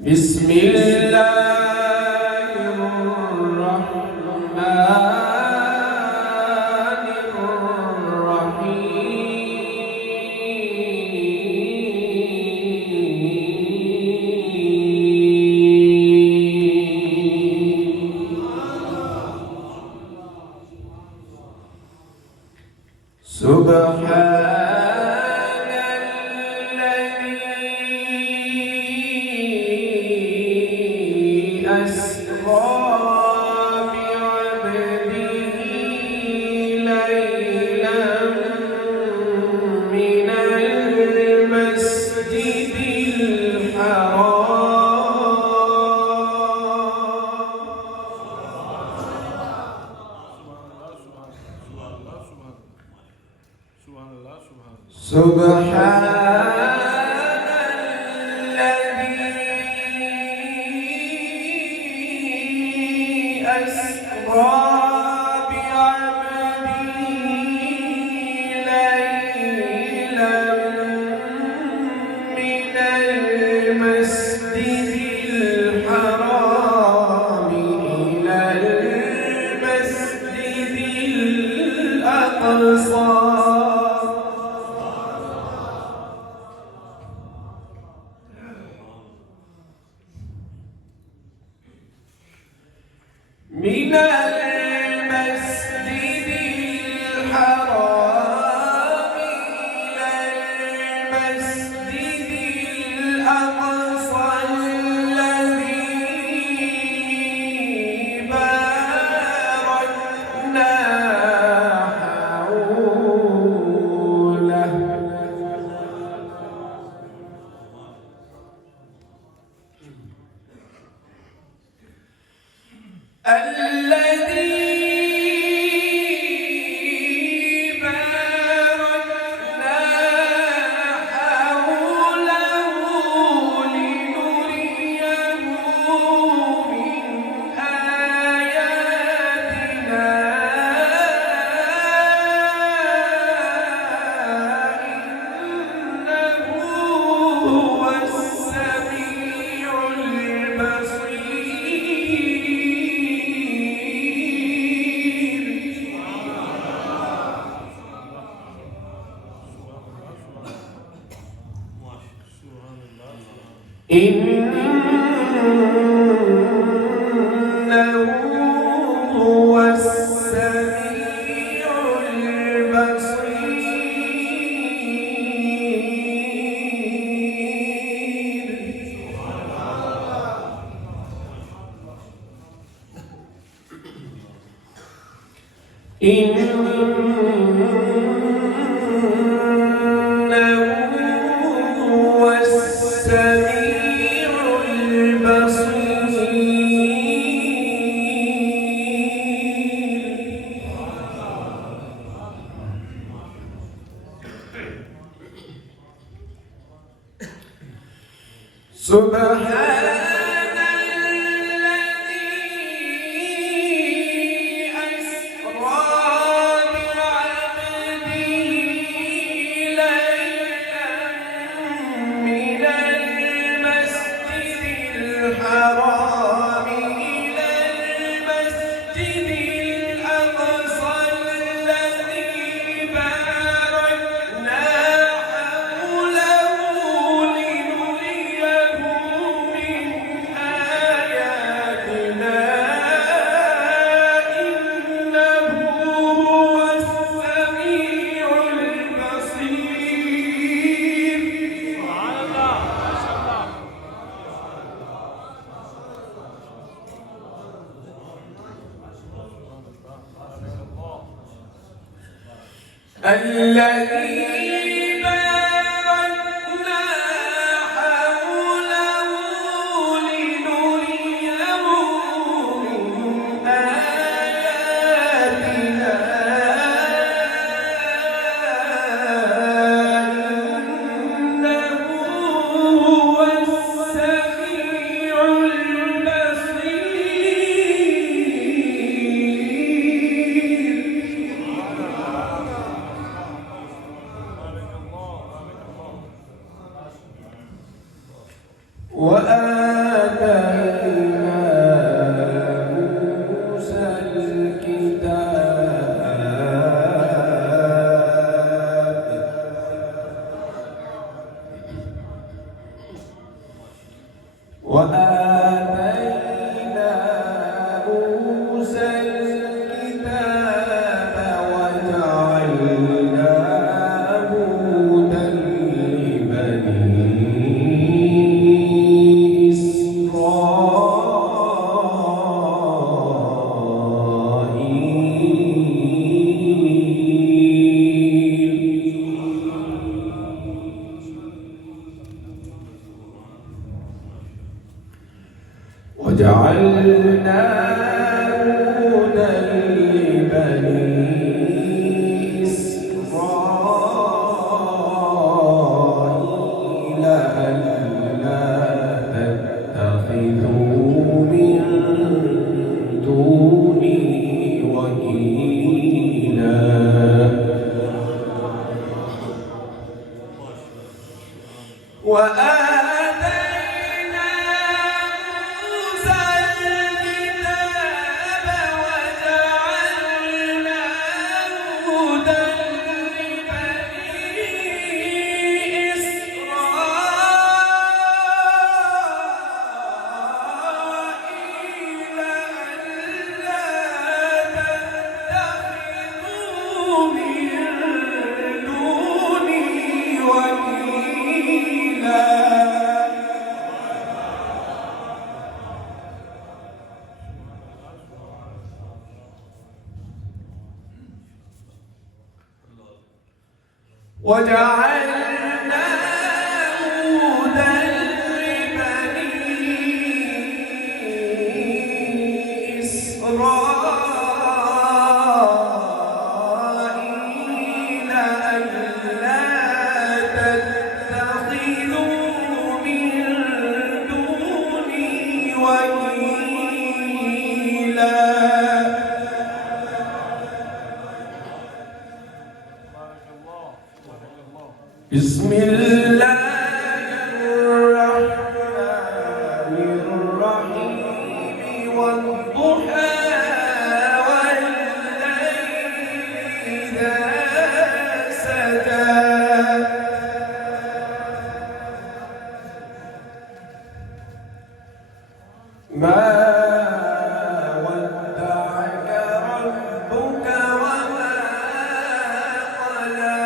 بسم الله سبحان الذي أسرى بعبده ليلا من المسجد سبحان الذي أسرى بعبده ليلا من المسجد الحرام إلى المسجد الأقصى من المسجد الحرام إلى المسجد الأقصى الذي باركنا حوله الذي باركنا حوله لنريه من آياتنا إنه هو السميع إنه هو السميع البصير سبحان الذي أسرى بعبده ليلا من المسجد الحرام إلى المسجد الأقصى الذي باركنا حوله لنريه من آياتنا إنه هو السميع البصير الذي باركنا حوله لنريه من آياتنا إنه هو السميع البصير وآتينا موسى الكتاب وجعلناه هدى لبني إسرائيل ألا تتخذوا من دوني وكيلا وآتينا موسى الكتاب وجعلناه هدى لبني إسرائيل ألا تتخذوا من دوني وكيلا وجعلنا هدى لبني إسرائيل ألا تتخذوا من دوني وكيلا بسم الله الرحمن الرحيم والضحى والليل إذا سجى ما ودعك ربك وما قلى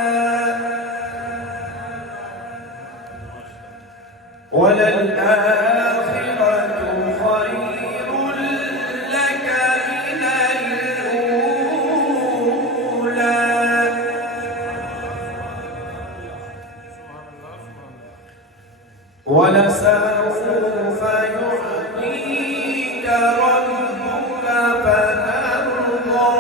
وللآخرة خير لك من الأولى ولسوف يعطيك ربك فترضى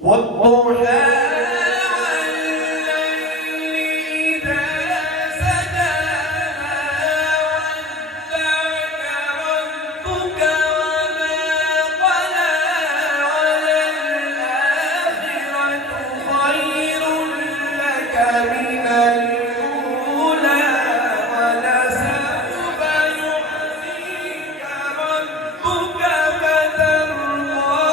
والضحى والليل إذا سجى ما ودعك ربك وما قلى وللآخرة خير لك من الأولى ولسوف يعطيك ربك فترضى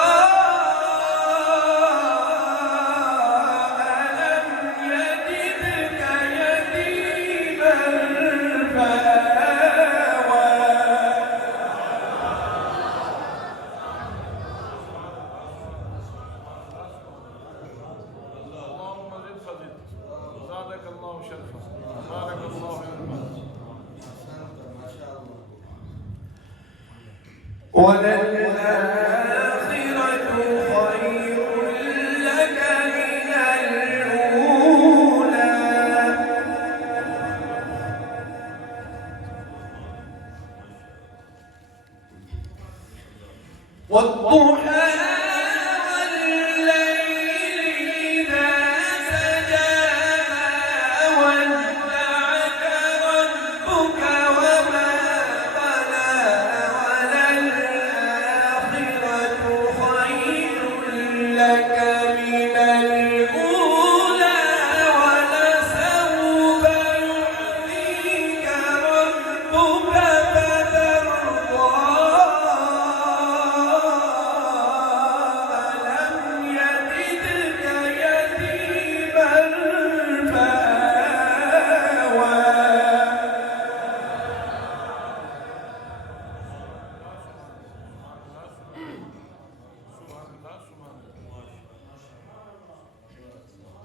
وللآخرة خير لك من الأولى والضحى والليل إذا سجى ما ودعك ربك وما قلى وللآخرة خير لك من الأولى ولسوف يعطيك ربك فترضى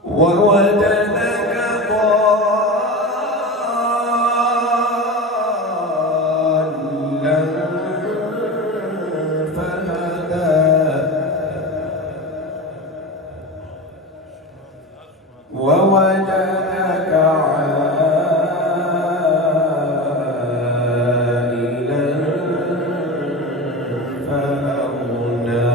ووجدك ضالا فهدى ووجدك عائلا فأغنى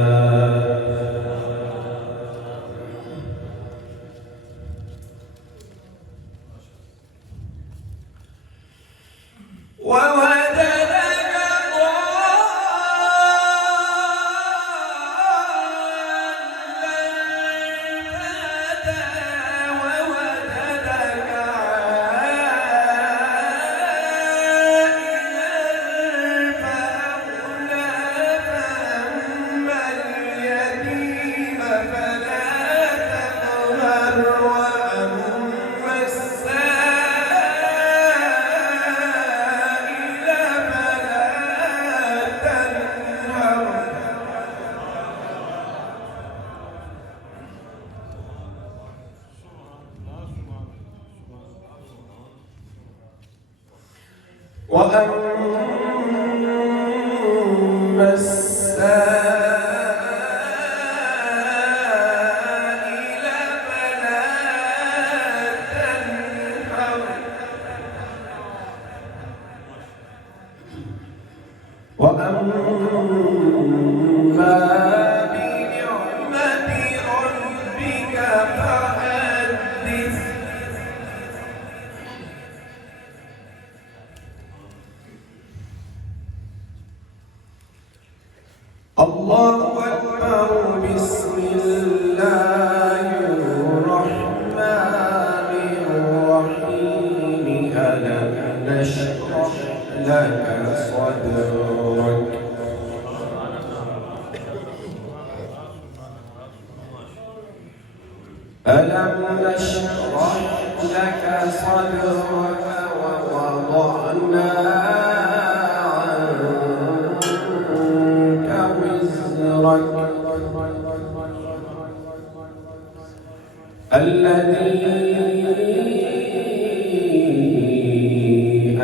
ووجدك وأما السائل فلا تنهر وأما بنعمة ربك فحدث الله أكبر بسم الله الرحمن الرحيم ألم نشرح لك صدرك ألم نشرح لك صدرك ووضعنا الذي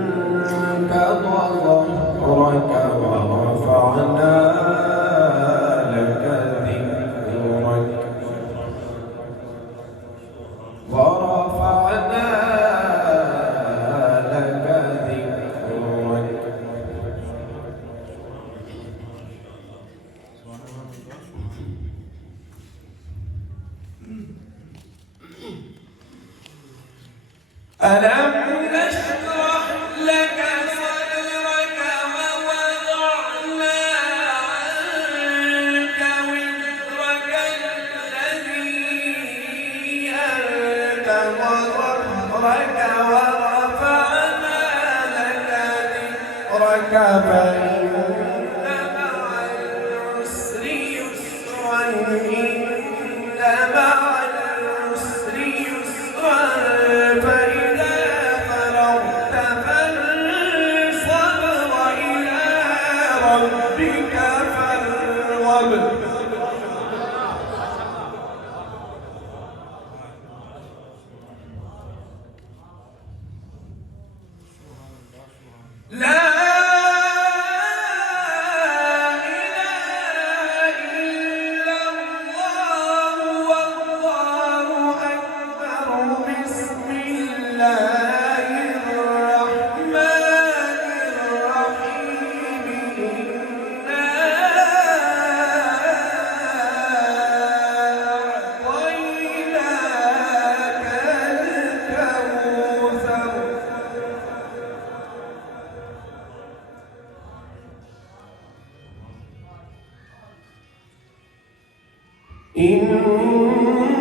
أنقض ظهرك ورفعنا لك ذكرك ألم نشرح لك صدرك ووضعنا عنك وزرك الذي أنقض ظهرك ورفعنا لك ذكرك فإن مع العسر يسرا إن مع العسر يسرا فإذا فرغت فانصب وإلى ربك فارغب لا إله إلا الله والله أكبر بسم الله الرحمن الرحيم إنا أعطيناك الكوثر إن